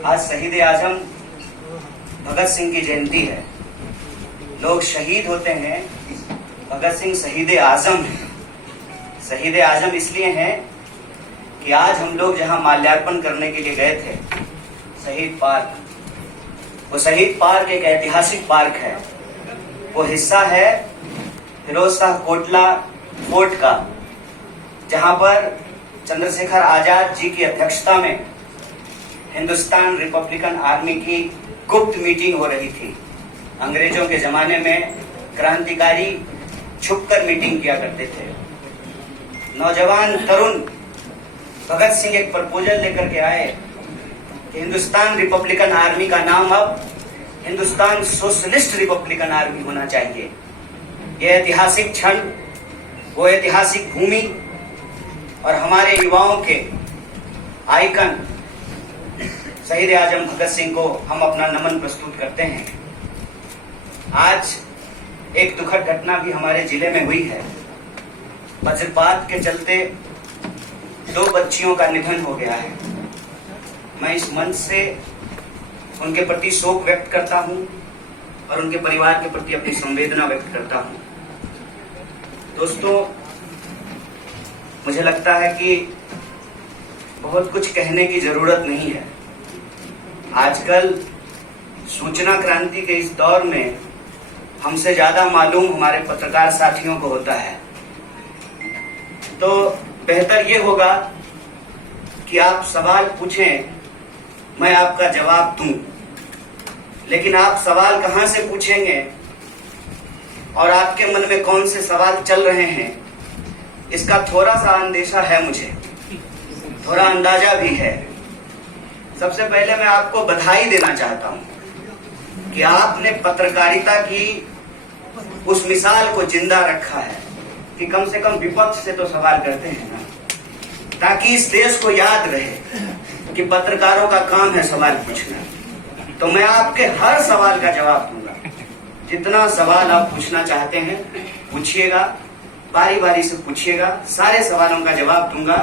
आज शहीद आजम भगत सिंह की जयंती है। लोग शहीद होते हैं, भगत सिंह शहीद आजम है। शहीद आजम इसलिए हैं कि आज हम लोग जहां माल्यार्पण करने के लिए गए थे, शहीद पार्क, वो शहीद पार्क एक ऐतिहासिक पार्क है। वो हिस्सा है फिरोज शाह कोटला फोर्ट का, जहां पर चंद्रशेखर आजाद जी की अध्यक्षता में हिंदुस्तान रिपब्लिकन आर्मी की गुप्त मीटिंग हो रही थी। अंग्रेजों के जमाने में क्रांतिकारी छुपकर मीटिंग किया करते थे। नौजवान तरुण भगत सिंह एक प्रपोजल लेकर के आए कि हिंदुस्तान रिपब्लिकन आर्मी का नाम अब हिंदुस्तान सोशलिस्ट रिपब्लिकन आर्मी होना चाहिए। यह ऐतिहासिक क्षण, वो ऐतिहासिक भूमि और हमारे युवाओं के आइकन शहीद आजम भगत सिंह को हम अपना नमन प्रस्तुत करते हैं। आज एक दुखद घटना भी हमारे जिले में हुई है। वज्रपात के चलते 2 बच्चियों का निधन हो गया है। मैं इस मंच से उनके प्रति शोक व्यक्त करता हूं और उनके परिवार के प्रति अपनी संवेदना व्यक्त करता हूं। दोस्तों, मुझे लगता है कि बहुत कुछ कहने की जरूरत नहीं है। आजकल सूचना क्रांति के इस दौर में हमसे ज्यादा मालूम हमारे पत्रकार साथियों को होता है। तो बेहतर ये होगा कि आप सवाल पूछें, मैं आपका जवाब दूं। लेकिन आप सवाल कहां से पूछेंगे और आपके मन में कौन से सवाल चल रहे हैं, इसका थोड़ा सा अंदेशा है, मुझे थोड़ा अंदाजा भी है। सबसे पहले मैं आपको बधाई देना चाहता हूं कि आपने पत्रकारिता की उस मिसाल को जिंदा रखा है कि कम से कम विपक्ष से तो सवाल करते हैं ना, ताकि इस देश को याद रहे कि पत्रकारों का काम है सवाल पूछना। तो मैं आपके हर सवाल का जवाब दूंगा। जितना सवाल आप पूछना चाहते हैं पूछिएगा, बारी बारी से पूछिएगा, सारे सवालों का जवाब दूंगा।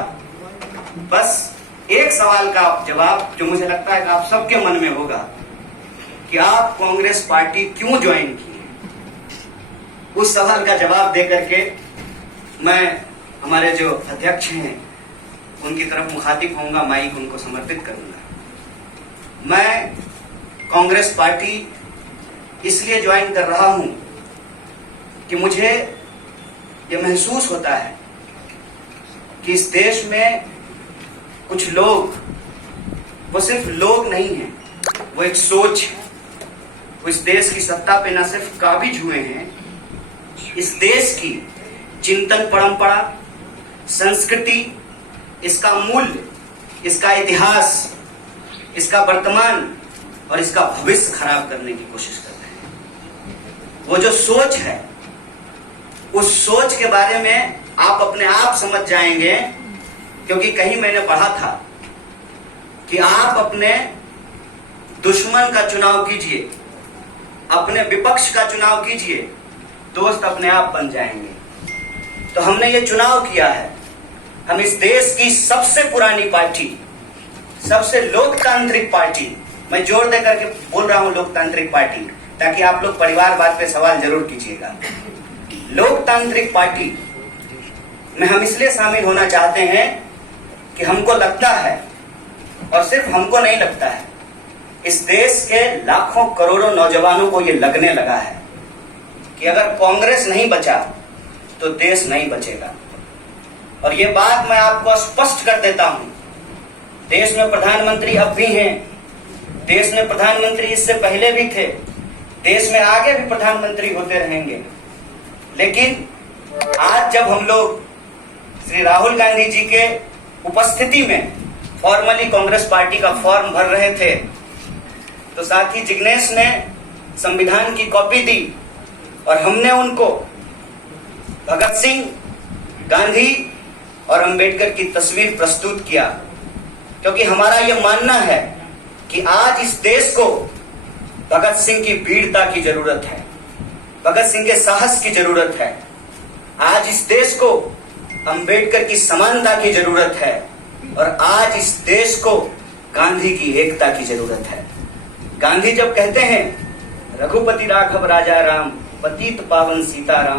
बस एक सवाल का जवाब जो मुझे लगता है कि आप सबके मन में होगा कि आप कांग्रेस पार्टी क्यों ज्वाइन किए, उस सवाल का जवाब देकर के मैं हमारे जो अध्यक्ष हैं उनकी तरफ मुखातिब होऊंगा, माइक उनको समर्पित करूंगा। मैं कांग्रेस पार्टी इसलिए ज्वाइन कर रहा हूं कि मुझे ये महसूस होता है कि इस देश में कुछ लोग, वो सिर्फ लोग नहीं हैं, वो एक सोच है। वो इस देश की सत्ता पे न सिर्फ काबिज हुए हैं, इस देश की चिंतन परंपरा, संस्कृति, इसका मूल्य, इसका इतिहास, इसका वर्तमान और इसका भविष्य खराब करने की कोशिश कर रहे हैं। वो जो सोच है, उस सोच के बारे में आप अपने आप समझ जाएंगे, क्योंकि कहीं मैंने पढ़ा था कि आप अपने दुश्मन का चुनाव कीजिए, अपने विपक्ष का चुनाव कीजिए, दोस्त अपने आप बन जाएंगे। तो हमने ये चुनाव किया है। हम इस देश की सबसे पुरानी पार्टी, सबसे लोकतांत्रिक पार्टी, मैं जोर दे करके बोल रहा हूं लोकतांत्रिक पार्टी, ताकि आप लोग परिवारवाद पे सवाल जरूर कीजिएगा। लोकतांत्रिक पार्टी में हम इसलिए शामिल होना चाहते हैं कि हमको लगता है, और सिर्फ हमको नहीं लगता है, इस देश के लाखों करोड़ों नौजवानों को ये लगने लगा है कि अगर कांग्रेस नहीं बचा तो देश नहीं बचेगा। और ये बात मैं आपको स्पष्ट कर देता हूं, देश में प्रधानमंत्री अब भी हैं, देश में प्रधानमंत्री इससे पहले भी थे, देश में आगे भी प्रधानमंत्री होते रहेंगे। लेकिन आज जब हम लोग श्री राहुल गांधी जी के उपस्थिति में फॉर्मली कांग्रेस पार्टी का फॉर्म भर रहे थे, तो साथी जिग्नेश ने संविधान की कॉपी दी और हमने उनको भगत सिंह, गांधी और अंबेडकर की तस्वीर प्रस्तुत किया, क्योंकि हमारा यह मानना है कि आज इस देश को भगत सिंह की वीरता की जरूरत है, भगत सिंह के साहस की जरूरत है। आज इस देश को अंबेडकर की समानता की जरूरत है और आज इस देश को गांधी की एकता की जरूरत है। गांधी जब कहते हैं रघुपति राघव राजा राम, पतित पावन सीताराम,